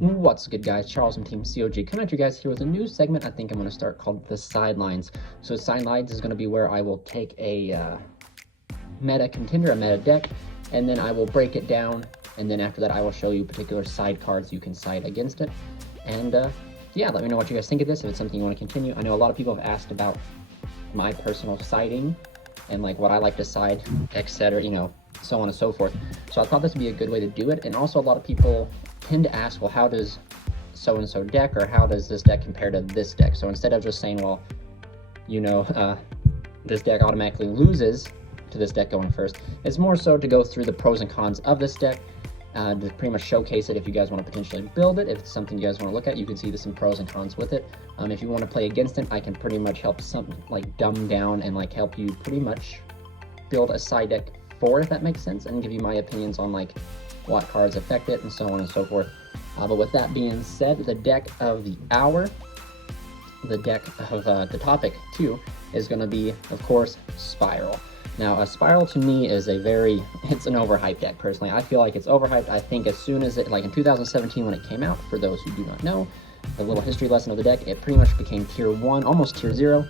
What's good, guys? Charles from Team COG coming at you guys here with a new segment I think I'm going to start called the Sidelines. So Sidelines is going to be where I will take a meta contender, a meta deck, and then I will break it down, and then after that I will show you particular side cards you can side against it. And yeah, let me know what you guys think of this, if it's something you want to continue. I know a lot of people have asked about my personal siding and like what I like to side, etc., you know, so on and so forth. So I thought this would be a good way to do it. And also a lot of people tend to ask, well, how does so-and-so deck, or how does this deck compare to this deck? So instead of just saying, well, you know, this deck automatically loses to this deck going first, it's more so to go through the pros and cons of this deck, to pretty much showcase it if you guys want to potentially build it. If it's something you guys want to look at, you can see some pros and cons with it. If you want to play against it, I can pretty much help like dumb down and like help you pretty much build a side deck for it, if that makes sense, and give you my opinions on like what cards affect it and so on and so forth. But with that being said, the deck of the hour, the deck of the topic too, is going to be, of course, Spyral. Now, Spyral to me is it's an overhyped deck, personally. I feel like it's overhyped. I think as soon as it, like in 2017 when it came out, for those who do not know, the little history lesson of the deck, it pretty much became tier 1, almost tier 0.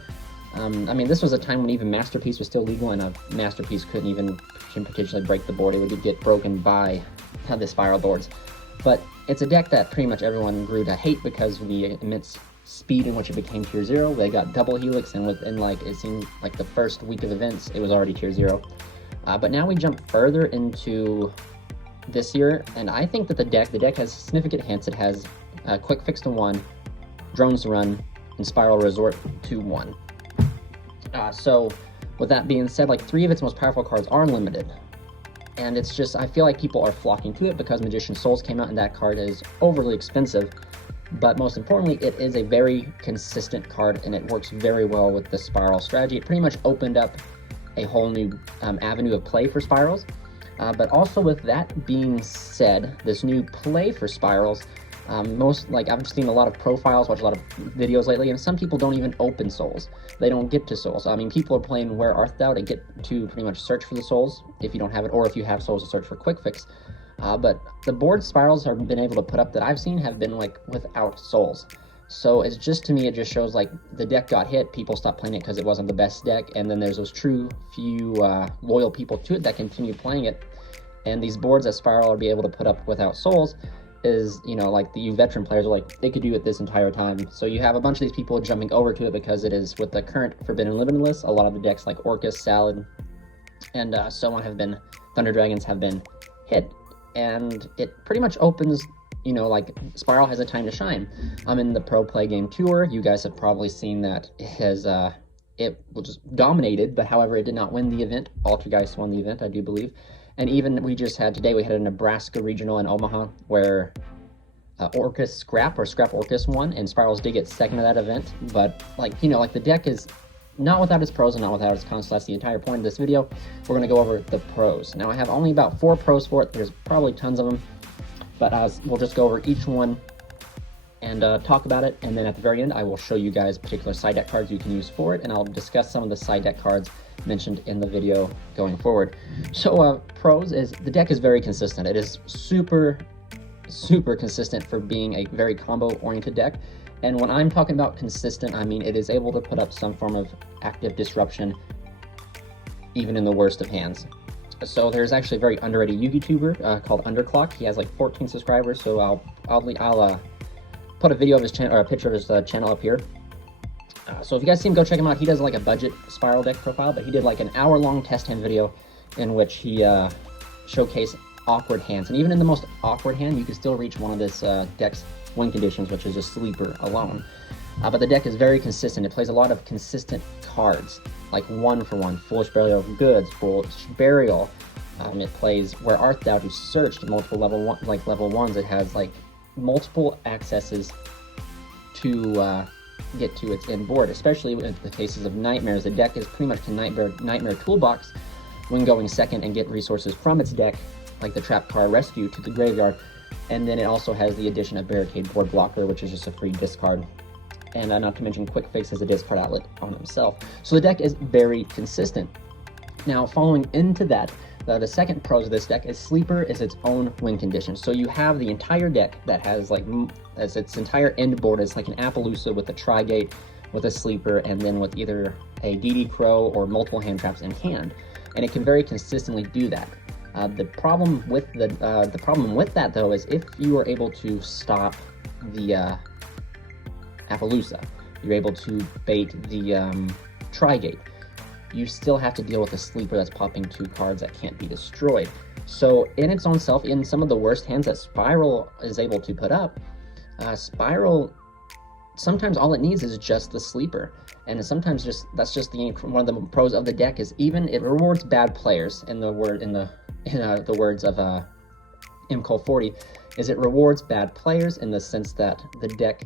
I mean, this was a time when even Masterpiece was still legal, and a Masterpiece couldn't even potentially break the board. It would get broken by the Spyral boards. But it's a deck that pretty much everyone grew to hate because of the immense speed in which it became tier 0. They got double helix, and within like, it seemed like the first week of events, it was already tier 0. But now we jump further into this year, and I think that the deck has significant hints. It has Quick Fix to 1, Drones to Run, and Spyral Resort to 1. So with that being said, like 3 of its most powerful cards are limited. And it's just, I feel like people are flocking to it because Magician Souls came out, and that card is overly expensive. But most importantly, it is a very consistent card, and it works very well with the Spyral strategy. It pretty much opened up a whole new avenue of play for Spyrals. But also with that being said, this new play for Spyrals, I've seen a lot of profiles, watched a lot of videos lately, and some people don't even open souls. They don't get to souls. I mean, people are playing Where Art Thou to get to pretty much search for the souls if you don't have it, or if you have souls to search for Quick Fix. But the board Spyrals have been able to put up that I've seen have been like without souls. So it's just, to me, it just shows like the deck got hit, people stopped playing it because it wasn't the best deck, and then there's those true few loyal people to it that continue playing it. And these boards that Spyral will be able to put up without souls is, you know, like the veteran players are like, they could do it this entire time. So you have a bunch of these people jumping over to it because it is, with the current Forbidden Limitless, a lot of the decks like Orcus, Salad, and so on have been, Thunder Dragons have been hit. And it pretty much opens, you know, like Spyral has a time to shine. I'm in the Pro Play Game Tour. You guys have probably seen that it has, it was just dominated, but however, it did not win the event. Altergeist won the event, I do believe. And even we just had today, we had a Nebraska regional in Omaha where Orcus Scrap Orcus won, and Spyrals did get second to that event. But like, you know, like the deck is not without its pros and not without its cons. So that's the entire point of this video. We're going to go over the pros. Now I have only about 4 pros for it. There's probably tons of them, but we'll just go over each one and talk about it. And then at the very end, I will show you guys particular side deck cards you can use for it, and I'll discuss some of the side deck cards mentioned in the video going forward. So pros is the deck is very consistent. It is super consistent for being a very combo oriented deck. And when I'm talking about consistent, I mean it is able to put up some form of active disruption even in the worst of hands. So there's actually a very underrated YouTuber called Underclock. He has like 14 subscribers, so I'll put a video of his channel, or a picture of his channel up here. So if you guys see him, go check him out. He does like a budget Spyral deck profile, but he did like an hour-long test hand video in which he showcased awkward hands. And even in the most awkward hand, you can still reach one of this deck's win conditions, which is a sleeper alone. But the deck is very consistent. It plays a lot of consistent cards, like 1-for-1, Foolish Burial of Goods, Foolish Burial. It plays Where Art Thou to search to multiple level 1s. It has like multiple accesses to get to its end board, especially in the cases of nightmares. The deck is pretty much a nightmare toolbox when going second and get resources from its deck, like the Trap Card Rescue, to the graveyard. And then it also has the addition of Barricade Board Blocker, which is just a free discard. And not to mention Quick Fix as a discard outlet on himself. So the deck is very consistent. Now, following into that, The second pros of this deck is Sleeper is its own win condition. So you have the entire deck that has like, as its entire end board, it's like an Appaloosa with a Tri-Gate, with a Sleeper, and then with either a DD Crow or multiple hand traps in hand. And it can very consistently do that. The problem with that though is if you are able to stop the Appaloosa, you're able to bait the Tri-Gate, you still have to deal with a Sleeper that's popping 2 cards that can't be destroyed. So in its own self, in some of the worst hands that Spyral is able to put up, Spyral, sometimes all it needs is just the Sleeper. And sometimes that's just one of the pros of the deck, is even it rewards bad players, in the words of MCole40, is it rewards bad players in the sense that the deck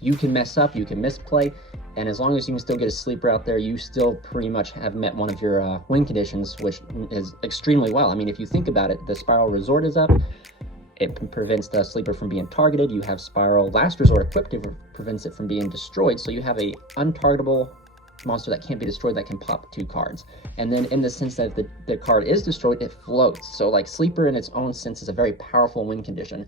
you can mess up, you can misplay, and as long as you can still get a Sleeper out there, you still pretty much have met one of your win conditions, which is extremely well. I mean, if you think about it, the Spyral Resort is up. It prevents the Sleeper from being targeted. You have Spyral Last Resort equipped to prevents it from being destroyed. So you have a untargetable monster that can't be destroyed that can pop 2 cards. And then in the sense that the card is destroyed, it floats. So like Sleeper in its own sense is a very powerful win condition.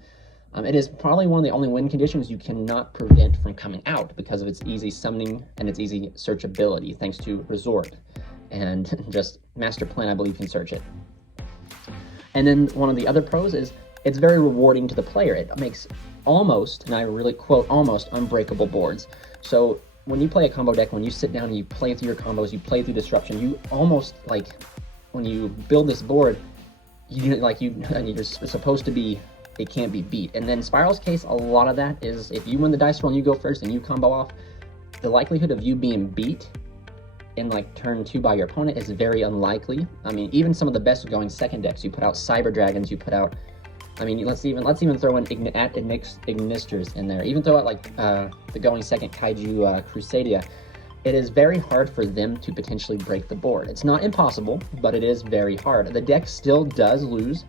It is probably one of the only win conditions you cannot prevent from coming out because of its easy summoning and its easy searchability, thanks to Resort. And just Master Plan, I believe, can search it. And then one of the other pros is it's very rewarding to the player. It makes almost, and I really quote, almost unbreakable boards. So when you play a combo deck, when you sit down and you play through your combos, you play through Disruption, you almost, like, when you build this board, you're supposed to be, it can't be beat. And then Spyral's case, a lot of that is if you win the dice roll and you go first and you combo off, the likelihood of you being beat in like turn 2 by your opponent is very unlikely. I mean, even some of the best going second decks, you put out Cyber Dragons, you put out, I mean, let's even throw in Ignisters in there. Even throw out like the going second Kaiju Crusadia. It is very hard for them to potentially break the board. It's not impossible, but it is very hard. The deck still does lose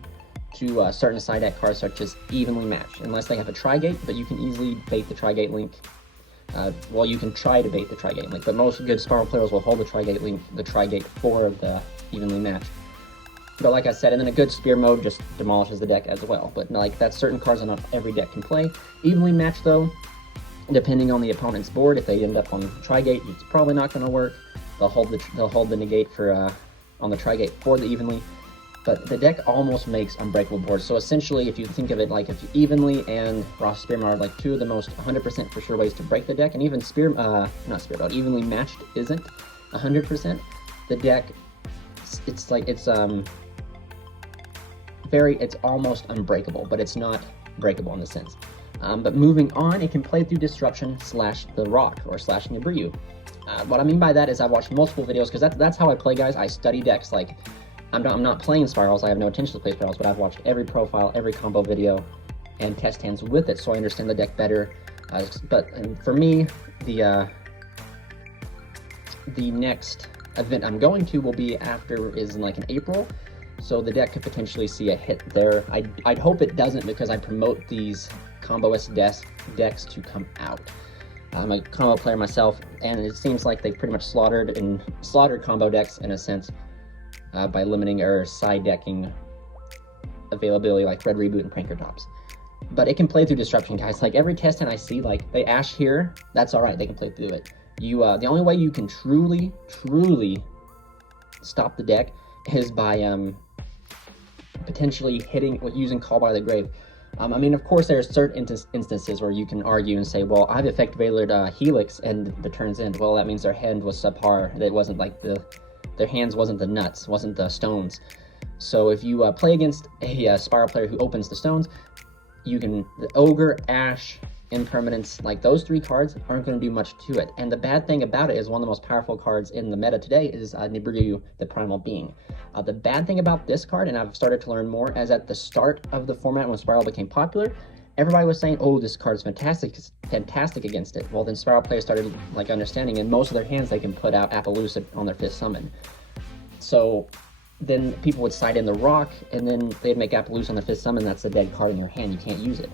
to certain side deck cards such as Evenly Matched, unless they have a Tri-Gate, but you can easily bait the Tri-Gate link. Well, you can try to bait the Tri-Gate link, but most good Spyral players will hold the Tri-Gate link, the Tri-Gate for the Evenly Matched. But like I said, and then a good Spear mode just demolishes the deck as well. But like that's certain cards that not every deck can play. Evenly Matched though, depending on the opponent's board, if they end up on Tri-Gate, it's probably not going to work. They'll hold the negate for on the Tri-Gate for the Evenly. But the deck almost makes unbreakable boards. So essentially, if you think of it like if Evenly and Ross Spear mode are like 2 of the most 100% for sure ways to break the deck, and even Evenly Matched isn't 100%. The deck, it's almost unbreakable, but it's not breakable in the sense. But moving on, it can play through Disruption / the Rock or / Nibiru. What I mean by that is I've watched multiple videos, because that's how I play, guys. I study decks. Like I'm not playing Spyrals. I have no intention to play Spyrals, but I've watched every profile, every combo video, and test hands with it, so I understand the deck better. But for me, the next event I'm going to will be in April. So the deck could potentially see a hit there. I'd hope it doesn't, because I promote these comboist decks to come out. I'm a combo player myself, and it seems like they've pretty much slaughtered combo decks in a sense by limiting or side decking availability like Red Reboot and Pranker Tops. But it can play through Disruption, guys. Like every test and I see, like they Ash here, that's all right. They can play through it. The only way you can truly stop the deck is by potentially using Call by the Grave. I mean, of course, there are certain instances where you can argue and say, well, I've effect veilered Helix and the turn's end. Well, that means their hand was subpar. It wasn't like their hands wasn't the nuts, wasn't the stones. So if you play against a Spyral player who opens the stones, the Ogre, Ash, Impermanence, like those 3 cards aren't going to do much to it. And the bad thing about it is one of the most powerful cards in the meta today is Nibiru, the Primal Being. The bad thing about this card, and I've started to learn more, is at the start of the format when Spyral became popular, everybody was saying, oh, this card is fantastic against it. Well, then Spyral players started like understanding, in most of their hands they can put out Appaloosa on their 5th summon. So then people would side in the Rock, and then they'd make Appaloosa on their 5th summon. That's a dead card in your hand. You can't use it.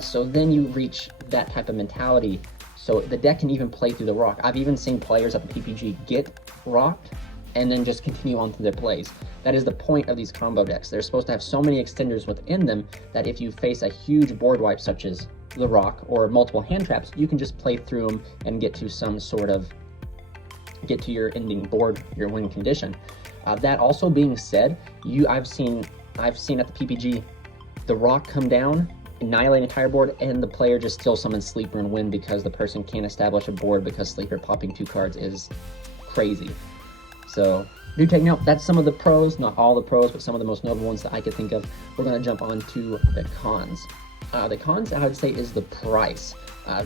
So then you reach that type of mentality. So the deck can even play through the Rock. I've even seen players at the PPG get rocked and then just continue on through their plays. That is the point of these combo decks. They're supposed to have so many extenders within them that if you face a huge board wipe such as the Rock or multiple hand traps, you can just play through them and get to some sort of, get to your ending board, your win condition. That also being said, I've seen at the PPG, the Rock come down, annihilate an entire board, and the player just still summons Sleeper and win because the person can't establish a board because Sleeper popping 2 cards is crazy. So do take note. That's some of the pros, not all the pros, but some of the most notable ones that I could think of. We're going to jump on to the cons. The cons, I would say, is the price.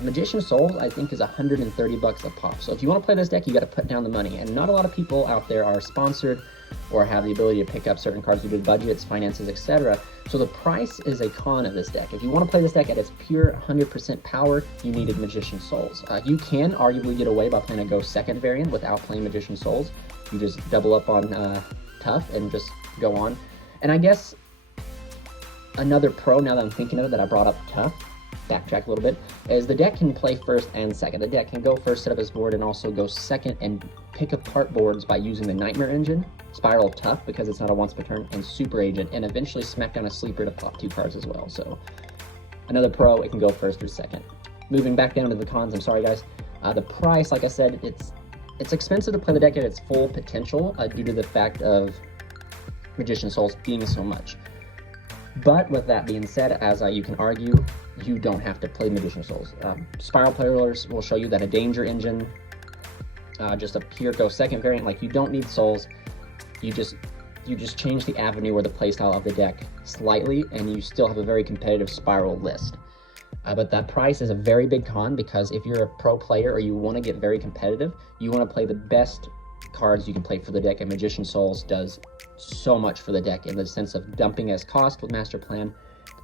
Magician Souls, I think, is 130 bucks a pop. So if you want to play this deck, you got to put down the money. And not a lot of people out there are sponsored or have the ability to pick up certain cards due to budgets, finances, etc. So the price is a con of this deck. If you want to play this deck at its pure 100% power, you needed Magician Souls. You can arguably get away by playing a Go Second variant without playing Magician Souls. You just double up on Tough and just go on. And I guess another pro, now that I'm thinking of it, that I brought up Tough, backtrack a little bit, is the deck can play first and second. The deck can go first, set up his board, and also go second and pick apart boards by using the Nightmare Engine, Spyral Tough, because it's not a once per turn, and Super Agent, and eventually smack down a Sleeper to pop 2 cards as well. So another pro, it can go first or second. Moving back down to the cons, I'm sorry guys. The price, like I said, it's expensive to play the deck at its full potential due to the fact of Magician Souls being so much. But with that being said, as you can argue, you don't have to play Magician Souls. Spyral players will show you that a Danger Engine, just a pure Go Second variant, like you don't need Souls. You just change the avenue or the playstyle of the deck slightly, and you still have a very competitive Spyral list. But that price is a very big con, because if you're a pro player or you want to get very competitive, you want to play the best cards you can play for the deck, and Magician Souls does so much for the deck in the sense of dumping as cost with Master Plan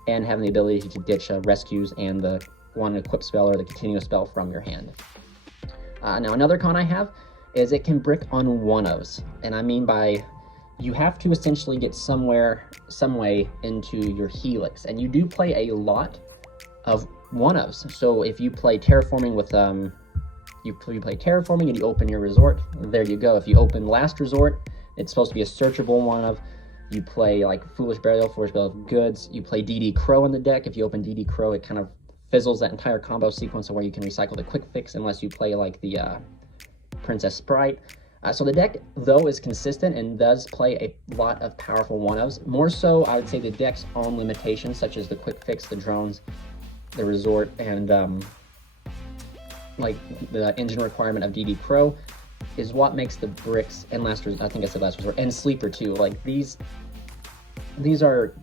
and having the ability to ditch rescues and the one equip spell or the continuous spell from your hand. Now another con I have is it can brick on 1-ofs, and I mean by you have to essentially get some way into your Helix, and you do play a lot of 1-ofs. So if you play Terraforming with you play Terraforming and you open your Resort, there you go. If you open Last Resort, it's supposed to be a searchable 1-of. You play like Foolish Burial of Goods. You play DD Crow in the deck. If you open DD Crow, it kind of fizzles that entire combo sequence of where you can recycle the Quick Fix unless you play like the Princess Sprite. So the deck, though, is consistent and does play a lot of powerful 1-ofs. More so, I would say the deck's own limitations, such as the Quick Fix, the drones, the Resort, and like the engine requirement of DD Crow is what makes the bricks and Last Resort and Sleeper too. Like those are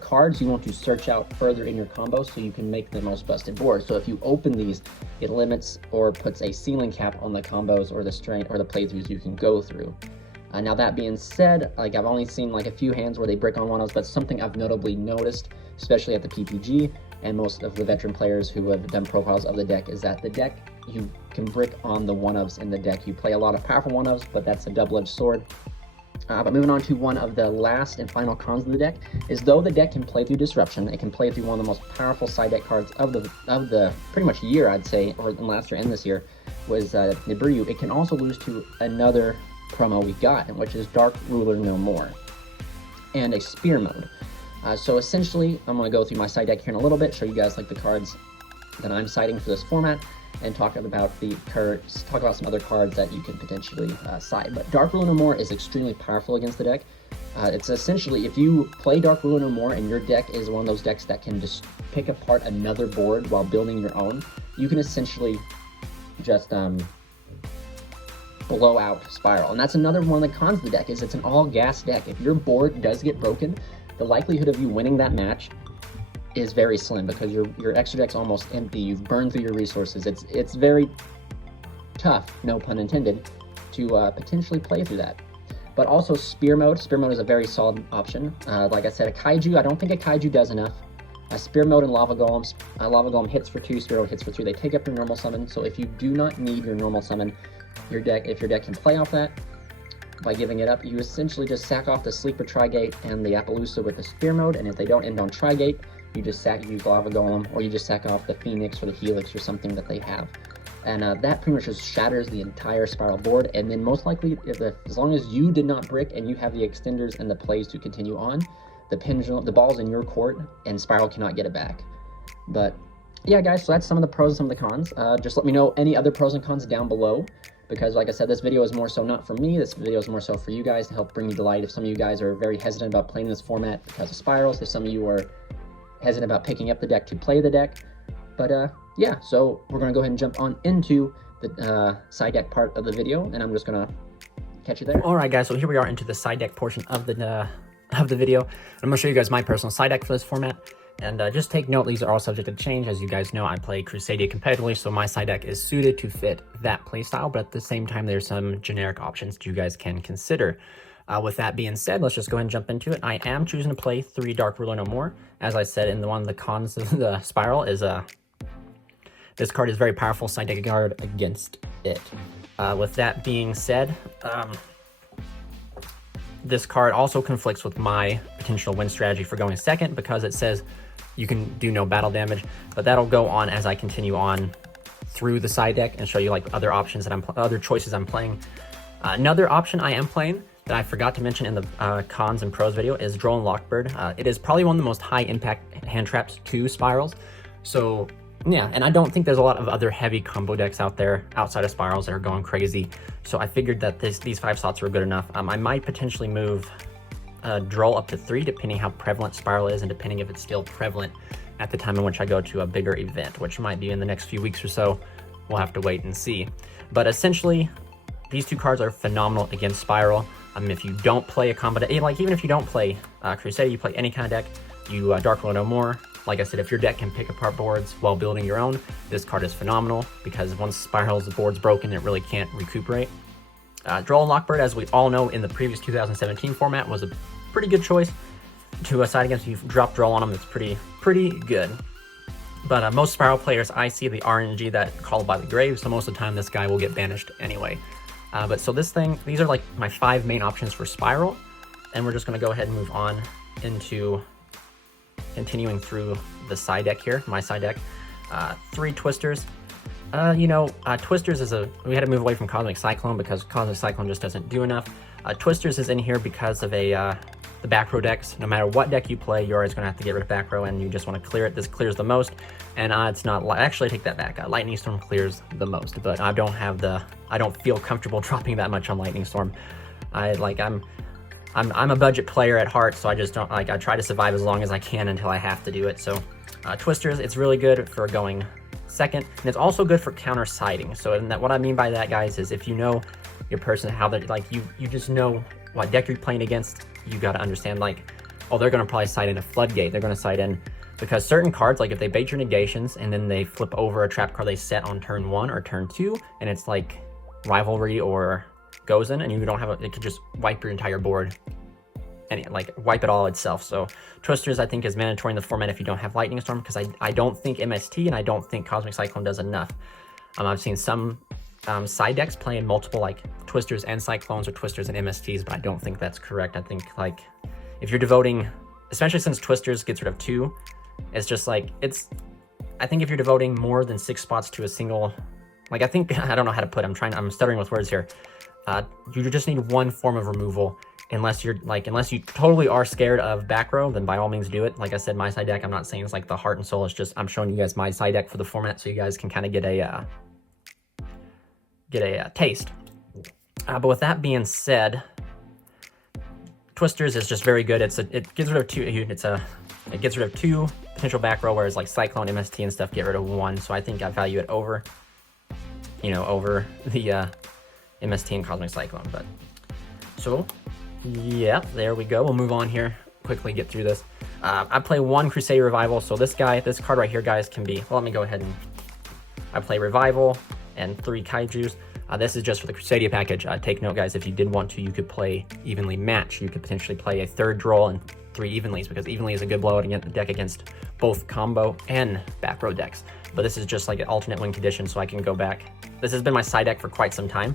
cards you want to search out further in your combo so you can make the most busted board. So if you open these, it limits or puts a ceiling cap on the combos or the strain or the playthroughs you can go through. Now that being said, like I've only seen like a few hands where they brick on 1-ofs, but something I've notably noticed, especially at the PPG and most of the veteran players who have done profiles of the deck, is that the deck, you can brick on the 1-ofs in the deck. You play a lot of powerful 1-ofs, but that's a double-edged sword. But moving on to one of the last and final cons of the deck is, though the deck can play through Disruption, it can play through one of the most powerful side deck cards of the pretty much year, I'd say, or last year and this year, was Nibiru. It can also lose to another promo we got, which is Dark Ruler No More, and a Spear Mode. So essentially, I'm going to go through my side deck here in a little bit, show you guys like the cards that I'm citing for this format, and talk about some other cards that you can potentially side. But Dark Ruler No More is extremely powerful against the deck. It's essentially, if you play Dark Ruler No More and your deck is one of those decks that can just pick apart another board while building your own, you can essentially just blow out Spyral. And that's another one of the cons of the deck, is it's an all-gas deck. If your board does get broken, the likelihood of you winning that match is very slim, because your extra deck's almost empty. You've burned through your resources. It's very tough, no pun intended, to potentially play through that. But also Spear Mode. Spear Mode is a very solid option. Like I said, a Kaiju, I don't think a Kaiju does enough. Spear Mode and Lava Golems. Lava Golem hits for 2, Spear Mode hits for 3. They take up your normal summon, so if you do not need your normal summon, if your deck can play off that by giving it up, you essentially just sack off the Sleeper Trigate and the Appaloosa with the Spear Mode, and if they don't end on Trigate, you just use Lava Golem, or you just sack off the Phoenix or the Helix or something that they have. and that pretty much just shatters the entire Spyral board. And then most likely, as long as you did not brick and you have the extenders and the plays to continue on, the ball's in your court and Spyral cannot get it back. But yeah, guys, so that's some of the pros and some of the cons. Just let me know any other pros and cons down below, because like I said, this video is more so not for me. This video is more so for you guys to help bring you to light. If some of you guys are very hesitant about playing this format because of Spirals, if some of you are hesitant about picking up the deck to play the deck. But yeah, so we're going to go ahead and jump on into the side deck part of the video, and I'm just going to catch you there. All right, guys, so here we are into the side deck portion of the video. I'm going to show you guys my personal side deck for this format. And just take note, these are all subject to change. As you guys know, I play Crusadia competitively, so my side deck is suited to fit that playstyle, but at the same time, there's some generic options that you guys can consider. With that being said, let's just go ahead and jump into it. I am choosing to play 3 Dark Ruler No More. As I said in one of the cons of the Spyral is this card is very powerful side deck card against it. With that being said, this card also conflicts with my potential win strategy for going second, because it says you can do no battle damage, but that'll go on as I continue on through the side deck and show you like other options that other choices I'm playing. Another option I am playing that I forgot to mention in the cons and pros video is Droll and Lockbird. It is probably one of the most high impact hand traps to Spirals. So yeah, and I don't think there's a lot of other heavy combo decks out there outside of Spirals that are going crazy. So I figured that these 5 slots were good enough. I might potentially move Droll up to 3, depending how prevalent Spyral is and depending if it's still prevalent at the time in which I go to a bigger event, which might be in the next few weeks or so. We'll have to wait and see. But essentially, these 2 cards are phenomenal against Spyral. If you don't play a combo deck, like even if you don't play Crusader, you play any kind of deck, you Dark Ruler No More. Like I said, if your deck can pick apart boards while building your own, this card is phenomenal, because once Spiral's board's broken, it really can't recuperate. Droll and Lockbird, as we all know, in the previous 2017 format, was a pretty good choice to side against. If you drop Droll on them, it's pretty good. But most Spyral players, I see the RNG that Called by the Grave, so most of the time this guy will get banished anyway. But so these are like my 5 main options for Spyral, and we're just going to go ahead and move on into continuing through the side deck here, my side deck. 3 Twisters. Twisters is we had to move away from Cosmic Cyclone because Cosmic Cyclone just doesn't do enough. Twisters is in here because of the back row decks. No matter what deck you play, you're always going to have to get rid of back row, and you just want to clear it. This clears the most, and it's not. Actually, I take that back. Lightning Storm clears the most, but I don't feel comfortable dropping that much on Lightning Storm. I'm a budget player at heart, so I just don't I try to survive as long as I can until I have to do it. So Twisters, it's really good for going second, and it's also good for counter siding. So what I mean by that, guys, is if you know your person, how they you just know what deck you're playing against, you got to understand they're going to probably side in a Floodgate. They're going to side in because certain cards, like if they bait your negations and then they flip over a trap card they set on turn 1 or turn 2, and it's like Rivalry or goes in, and you don't have it could just wipe your entire board and wipe it all itself. So Twisters, I think, is mandatory in the format if you don't have Lightning Storm, because I don't think MST and I don't think Cosmic Cyclone does enough. I've seen some side decks playing multiple Twisters and Cyclones or Twisters and MSTs, but I don't think that's correct. I think if you're devoting, especially since Twisters gets rid of 2, it's just I think if you're devoting more than 6 spots to a single, I don't know how to put it. I'm stuttering with words here. You just need 1 form of removal. Unless you totally are scared of back row, then by all means do it. Like I said, my side deck, I'm not saying it's the heart and soul. It's just I'm showing you guys my side deck for the format, so you guys can kind of get a taste. But with that being said, Twisters is just very good. It gets rid of 2. It gets rid of 2 potential back row, whereas Cyclone, MST, and stuff get rid of 1. So I think I value it over the MST and Cosmic Cyclone. But so yeah, there we go. We'll move on here, quickly get through this. I play 1 Crusader Revival, so this card right here, guys, can be, well, let me go ahead and I play Revival and 3 Kaijus. This is just for the Crusadia package. Take note, guys, if you did want to, you could play Evenly Match. You could potentially play a 3rd Droll and 3 Evenlies, because Evenly is a good blowout deck against both combo and back row decks. But this is just an alternate win condition, so I can go back. This has been my side deck for quite some time,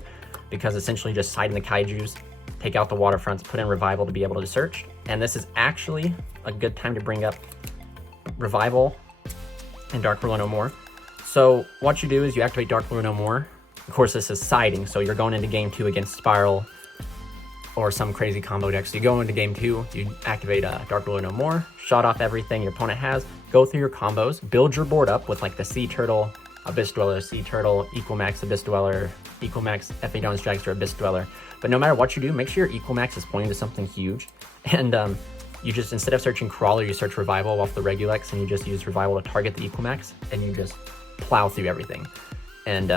because essentially just side in the Kaijus, take out the waterfronts, put in Revival to be able to search. And this is actually a good time to bring up Revival and Dark Ruler No More. So what you do is you activate Dark Ruler No More. Of course, this is siding, so you're going into game 2 against Spyral or some crazy combo deck. So you go into game 2, you activate Dark Ruler No More, shot off everything your opponent has, go through your combos, build your board up with like the Sea Turtle, Abyss Dweller, Sea Turtle, Equal Max Abyss Dweller, Equal Max FA Down Dragster, Abyss Dweller. But no matter what you do, make sure your Equal Max is pointing to something huge. And you just, instead of searching Crawler, you search Revival off the Regulex, and you just use Revival to target the Equal Max, and you just plow through everything. And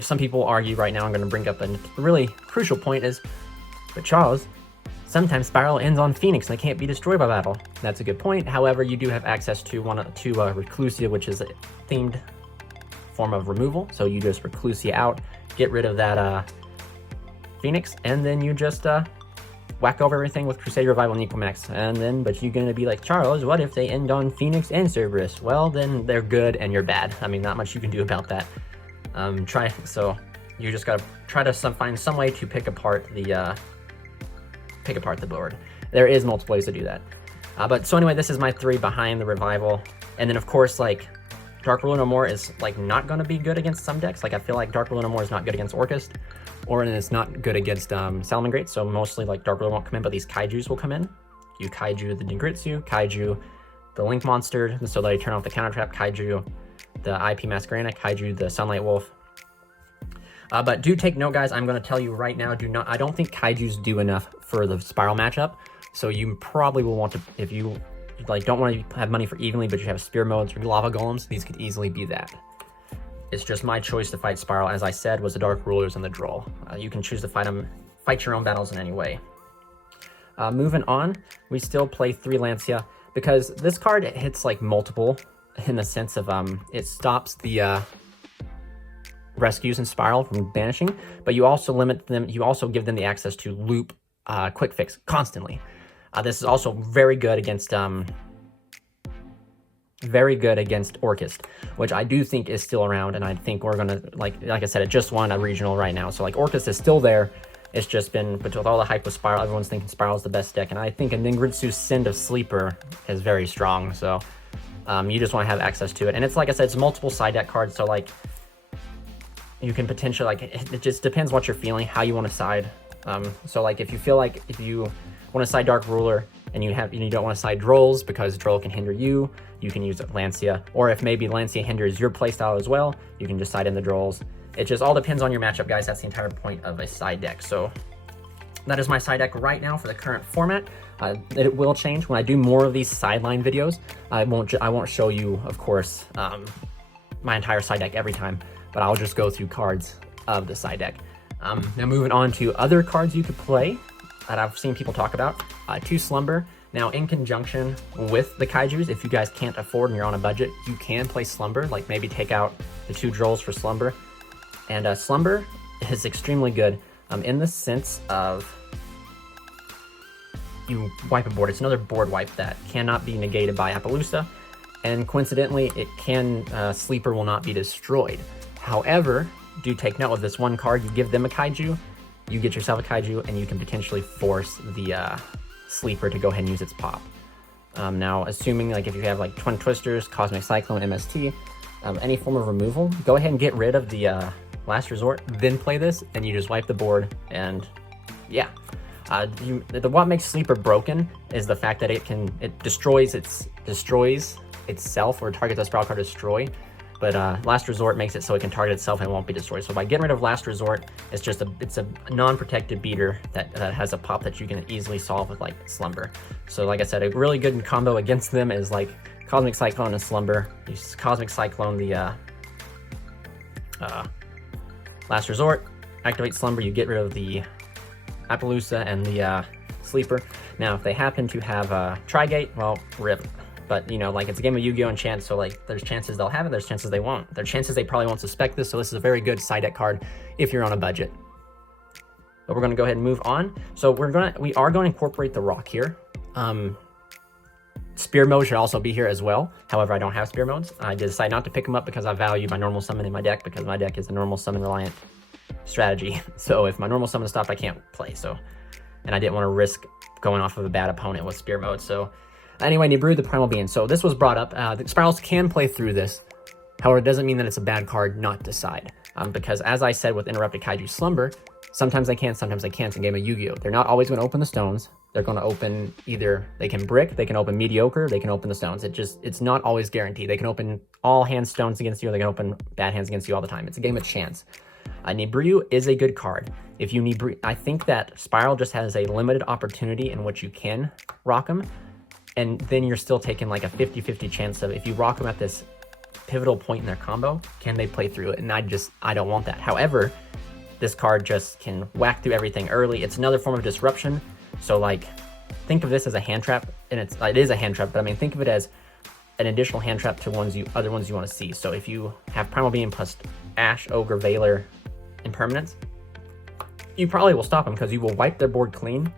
some people argue right now, I'm going to bring up a really crucial point is, but Charles, sometimes Spyral ends on Phoenix and they can't be destroyed by battle. That's a good point. However, you do have access to Reclusia, which is a themed form of removal. So you just Reclusia out, get rid of that Phoenix, and then you just whack over everything with Crusade Revival and Equal Max. And then, but you're going to be like, Charles, what if they end on Phoenix and Cerberus? Well, then they're good and you're bad. I mean, not much you can do about that. So you just gotta try to find some way to pick apart the board. There is multiple ways to do that. But so anyway, this is my 3 behind the Revival. And then of course, like, Dark Ruler No More is like not gonna be good against some decks. Like, I feel like Dark Ruler No More is not good against Orcust, or it's not good against Salamangreat. So mostly like Dark Ruler won't come in, but these Kaijus will come in. You Kaiju the Dingritsu, Kaiju the Link Monster, so that you turn off the counter trap, Kaiju the IP Masquerena, Kaiju the Sunlight Wolf. But do take note, guys. I'm going to tell you right now, I don't think Kaijus do enough for the Spyral matchup. So you probably will want to, if you like don't want to have money for evenly, but you have Spear Modes or Lava Golems, these could easily be that. It's just my choice to fight Spyral, as I said, was the Dark Rulers and the Droll. You can choose to fight your own battles in any way. Moving on, we still play 3 Lancia, because this card hits like multiple, in the sense of it stops the rescues in Spyral from banishing, but you also limit them, you also give them the access to loop Quick Fix constantly. This is also very good against Orcust, which I do think is still around, and I think we're gonna, like I said, it just won a regional right now, so like Orcust is still there. It's just been, but with all the hype with Spyral, everyone's thinking Spyral is the best deck, and I think a Ningritsu's Send of Sleeper is very strong, so you just want to have access to it. And it's, like I said, it's multiple side deck cards, so like you can potentially, like, it just depends what you're feeling, how you want to side. So like if you feel like if you want to side Dark Ruler and you don't want to side Drolls because Droll can hinder you, you can use Lancia. Or if maybe Lancia hinders your playstyle as well, you can just side in the Drolls. It just all depends on your matchup, guys. That's the entire point of a side deck. So that is my side deck right now for the current format. It will change when I do more of these sideline videos. I won't show you, of course, my entire side deck every time, but I'll just go through cards of the side deck. Now moving on to other cards you could play that I've seen people talk about. 2 Slumber. Now in conjunction with the Kaijus, if you guys can't afford and you're on a budget, you can play Slumber, like maybe take out the 2 Drolls for Slumber. And Slumber is extremely good in the sense of you wipe a board. It's another board wipe that cannot be negated by Appaloosa, and coincidentally, it can Sleeper will not be destroyed. However, do take note of this one card. You give them a Kaiju, you get yourself a Kaiju, and you can potentially force the Sleeper to go ahead and use its pop. Now, assuming like if you have like Twin Twisters, Cosmic Cyclone, MST, any form of removal, go ahead and get rid of the Last Resort, then play this, and you just wipe the board, and yeah. What makes Sleeper broken is the fact that it destroys itself, or targets a Spyral card destroy. But Last Resort makes it so it can target itself and won't be destroyed. So by getting rid of Last Resort, it's a non-protected beater that has a pop that you can easily solve with like Slumber. So like I said, a really good combo against them is like Cosmic Cyclone and Slumber. You Cosmic Cyclone the Last Resort, activate Slumber, you get rid of the Appaloosa and the Sleeper. Now if they happen to have Trigate, well, rip. But you know, like, it's a game of Yu-Gi-Oh! And chance, so like there's chances they'll have it, there's chances they won't. There's chances they probably won't suspect this, so this is a very good side deck card if you're on a budget. But we're gonna go ahead and move on. So we are going to incorporate the rock here. Spear mode should also be here as well. However, I don't have spear modes. I decided not to pick them up because I value my normal summon in my deck, because my deck is a normal summon reliant strategy. So if my normal summon stopped, I can't play. So, and I didn't want to risk going off of a bad opponent with spear mode. So anyway, Nibiru the Primal Being. So this was brought up. The Spirals can play through this. However, it doesn't mean that it's a bad card not to side. Because as I said with Interrupted Kaiju Slumber, sometimes they can, sometimes they can't in game of Yu-Gi-Oh! They're not always going to open the stones. They're going to open either, they can brick, they can open mediocre, they can open the stones. It's not always guaranteed. They can open all hand stones against you, or they can open bad hands against you all the time. It's a game of chance. Nibiru is a good card. If you Nibiru, I think that Spyral just has a limited opportunity in which you can rock them, and then you're still taking like a 50-50 chance of, if you rock them at this pivotal point in their combo, can they play through it? And I don't want that. However, this card just can whack through everything early. It's another form of disruption. So like, think of this as a hand trap, and it is a hand trap, but I mean, think of it as an additional hand trap to other ones you want to see. So if you have Primal Being plus Ash, Ogre, Veiler, Impermanence, you probably will stop them because you will wipe their board clean,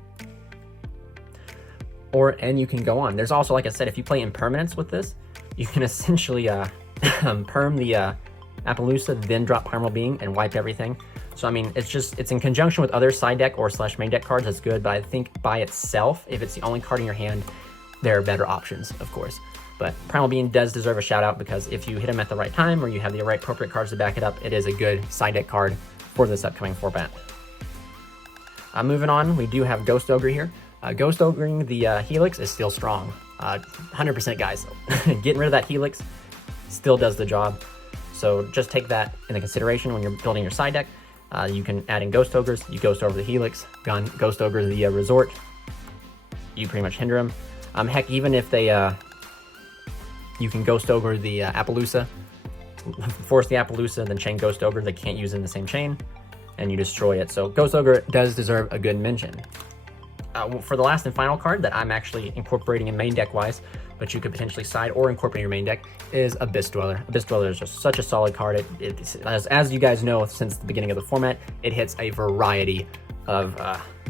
and you can go on. There's also, like I said, if you play Impermanence with this, you can essentially perm the Appaloosa, then drop Primal Being and wipe everything. So I mean, it's in conjunction with other side deck or / main deck cards, that's good, but I think by itself, if it's the only card in your hand, there are better options, of course. But Primal Being does deserve a shout out, because if you hit him at the right time, or you have the right appropriate cards to back it up, it is a good side deck card for this upcoming format. Moving on, we do have Ghost Ogre here. Ghost Ogring the Helix is still strong. 100% guys. Getting rid of that Helix still does the job. So just take that into consideration when you're building your side deck. You can add in Ghost Ogres, you Ghost over the Helix, Ghost Ogre the Resort, you pretty much hinder them. Heck, even if they, you can Ghost Ogre the Appaloosa, force the Appaloosa, then chain Ghost Ogre, they can't use it in the same chain, and you destroy it. So Ghost Ogre does deserve a good mention. For the last and final card that I'm actually incorporating in main deck wise, but you could potentially side or incorporate in your main deck, is Abyss Dweller. Abyss Dweller is just such a solid card. As you guys know, since the beginning of the format, it hits a variety of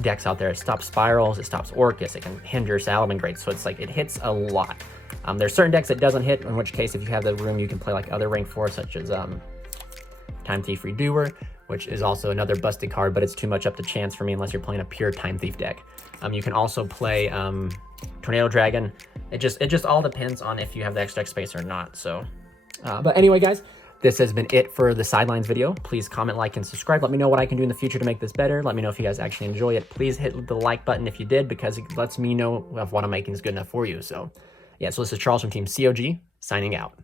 decks out there. It stops Spyrals, it stops Orcus, it can hinder Salamangreat, so it's like, it hits a lot. There's certain decks it doesn't hit, in which case, if you have the room, you can play like other rank 4, such as Time Thief Redoer, which is also another busted card, but it's too much up to chance for me unless you're playing a pure Time Thief deck. You can also play Tornado Dragon. It just all depends on if you have the extra deck space or not. So, but anyway, guys, this has been it for the Sidelines video. Please comment, like, and subscribe. Let me know what I can do in the future to make this better. Let me know if you guys actually enjoy it. Please hit the like button if you did, because it lets me know if what I'm making is good enough for you. So, yeah, so this is Charles from Team COG, signing out.